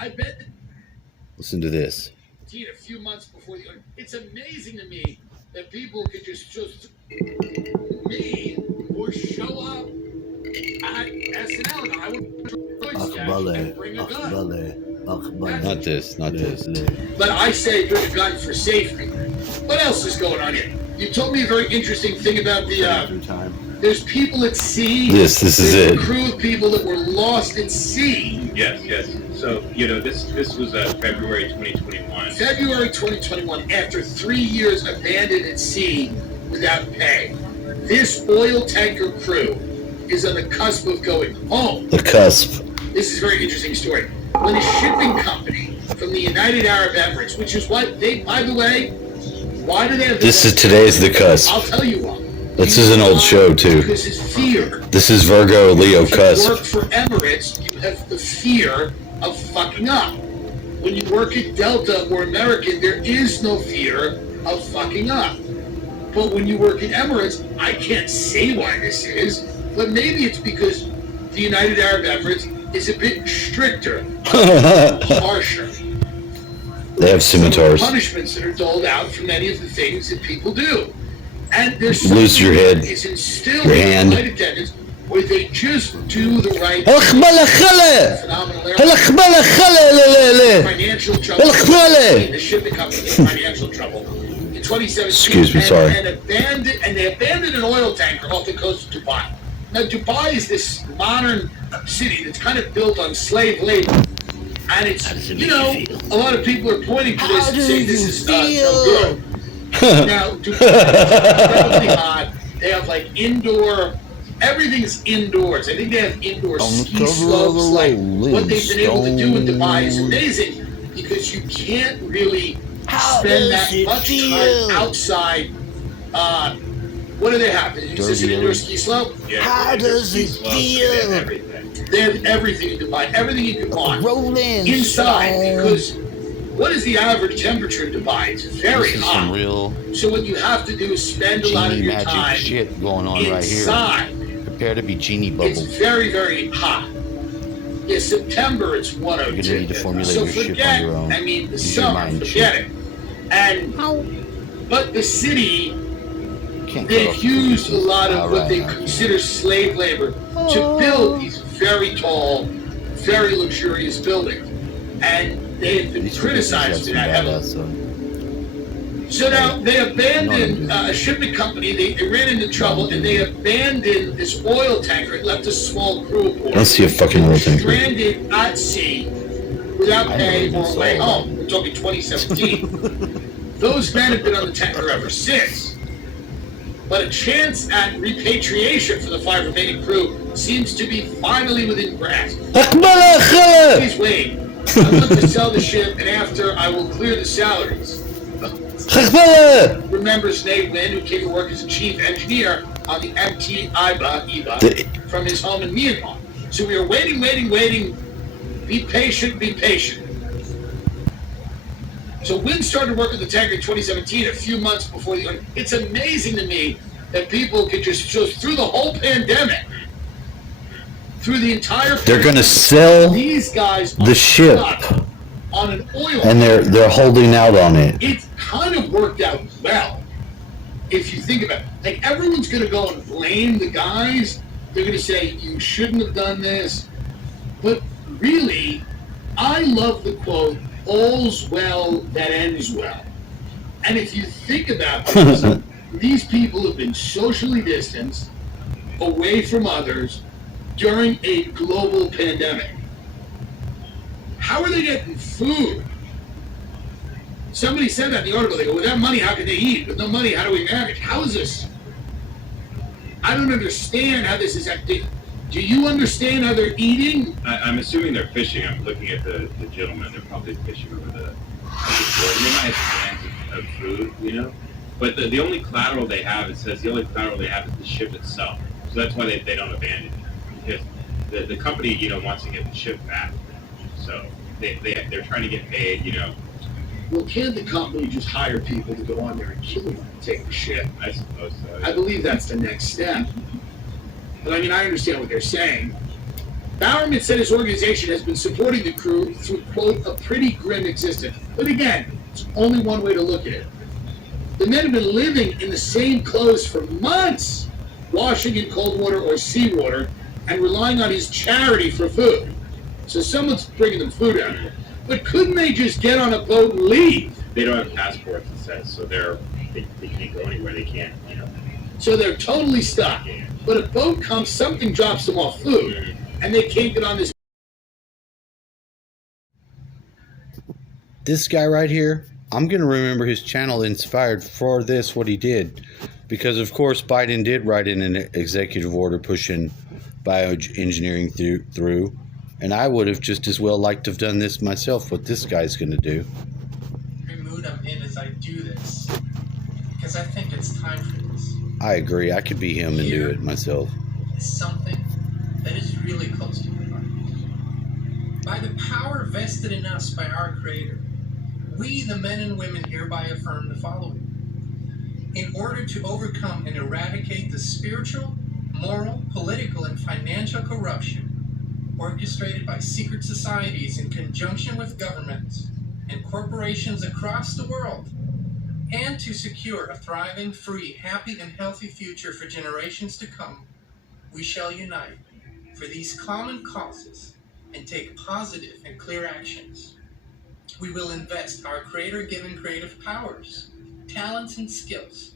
I bet. Listen to this. A few months before the. It's amazing to me that people could just me or show up at SNL. And I would and bring a gun. Not this. Not this. But I say bring a gun for safety. What else is going on here? You told me a very interesting thing about the. There's people at sea. This is it. A crew of people that were lost at sea. Yes. So, this was February 2021. February 2021, after 3 years abandoned at sea without pay. This oil tanker crew is on the cusp of going home. The cusp. This is a very interesting story. When a shipping company from the United Arab Emirates, which is what they, by the way, why do they have this? Is today's the cusp. I'll tell you why. This is an old show too. Because it's fear. This is Virgo Leo cusp. When you work for Emirates, you have the fear of fucking up. When you work at Delta or American, there is no fear of fucking up. But when you work at Emirates, I can't say why this is, but maybe it's because the United Arab Emirates is a bit stricter, harsher. They have scimitars. Punishments that are doled out for many of the things that people do. And there's lose your head, is instilled your hand. In flight attendants where they just do the right financial trouble. The shipping company in financial trouble. In 2017, excuse me, sorry. And they abandoned an oil tanker off the coast of Dubai. Now, Dubai is this modern city that's kind of built on slave labor. And it's, a lot of people are pointing to this and saying this is no good. Now, Dubai is incredibly hot. They have indoor, everything's indoors. I think they have indoor ski slopes. What they've been able to do in Dubai is amazing because you can't really spend that much time outside. What do they have? Is this an indoor ski slope? Yeah, how does it feel? They have everything in Dubai, everything you could want. Rolling inside because. What is the average temperature in Dubai? It's very hot. Some real so what you have to do is spend a lot of your magic time shit going on inside. Right here. Prepare to be genie bubbles. It's very, very hot. In September, it's 102. You're gonna need to formulate so your forget, shit on your own. I mean, the Use summer, forget it. But the city, they've used a lot of what they consider slave labor to build these very tall, very luxurious buildings. And they have been criticized for that heavily. So now they abandoned a shipping company. They ran into trouble and they abandoned this oil tanker. It left a small crew aboard. I don't see a fucking oil tanker. Stranded at sea without pay or way home. We're talking 2017. Those men have been on the tanker ever since. But a chance at repatriation for the 5 remaining crew seems to be finally within grasp. Please wait. I want to sell the ship, and after I will clear the salaries. Remembers Nate Wynn, who came to work as a chief engineer on the MT Iba from his home in Myanmar. So we are waiting. Be patient. So Wynn started working the tanker in 2017, a few months before the. It's amazing to me that people could just through the whole pandemic. Through the entire they're going to sell these guys the ship on an oil and they're holding out on it. It kind of worked out well if you think about it. Everyone's going to go and blame the guys. They're going to say you shouldn't have done this. But really, I love the quote, all's well that ends well. And if you think about this, these people have been socially distanced, away from others, during a global pandemic. How are they getting food? Somebody said that in the article. They go, without money, how can they eat? With no money, how do we manage? How is this? I don't understand how this is. Do you understand how they're eating? I'm assuming they're fishing. I'm looking at the gentleman. They're probably fishing over the shore. They might have cans of food, But the only collateral they have, it says the only collateral they have is the ship itself. So that's why they don't abandon it. Because the company, wants to get the ship back. So they're trying to get paid, Well, can't the company just hire people to go on there and kill them and take the ship? I suppose so. I believe that's the next step. But I understand what they're saying. Bowerman said his organization has been supporting the crew through, quote, a pretty grim existence. But again, it's only one way to look at it. The men have been living in the same clothes for months, washing in cold water or seawater, and relying on his charity for food. So someone's bringing them food out here. But couldn't they just get on a boat and leave? They don't have passports, it says, so they can't go anywhere. They can't, you know. So they're totally stuck. But a boat comes, something drops them off food, and they can't get on this. This guy right here, I'm going to remember his channel inspired for this, what he did. Because, of course, Biden did write in an executive order pushing bioengineering through. And I would have just as well liked to have done this myself, what this guy's going to do. The mood I'm in as I do this, because I think it's time for this. I agree. I could be him and do it myself. Is something that is really close to my heart. By the power vested in us by our Creator, we, the men and women, hereby affirm the following. In order to overcome and eradicate the spiritual, moral, political, and financial corruption orchestrated by secret societies in conjunction with governments and corporations across the world, and to secure a thriving, free, happy, and healthy future for generations to come, we shall unite for these common causes and take positive and clear actions. We will invest our Creator-given creative powers, talents, and skills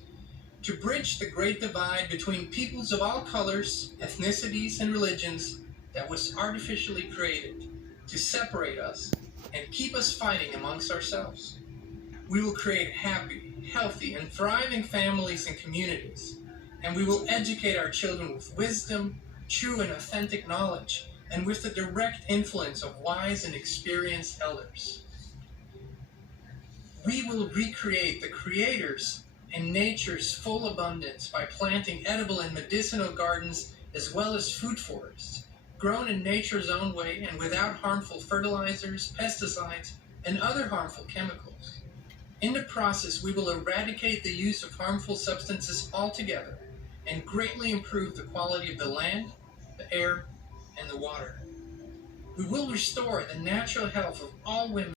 to bridge the great divide between peoples of all colors, ethnicities, and religions that was artificially created to separate us and keep us fighting amongst ourselves. We will create happy, healthy, and thriving families and communities, and we will educate our children with wisdom, true and authentic knowledge, and with the direct influence of wise and experienced elders. We will recreate the Creator's and nature's full abundance by planting edible and medicinal gardens as well as food forests, grown in nature's own way and without harmful fertilizers, pesticides, and other harmful chemicals. In the process, we will eradicate the use of harmful substances altogether and greatly improve the quality of the land, the air, and the water. We will restore the natural health of all women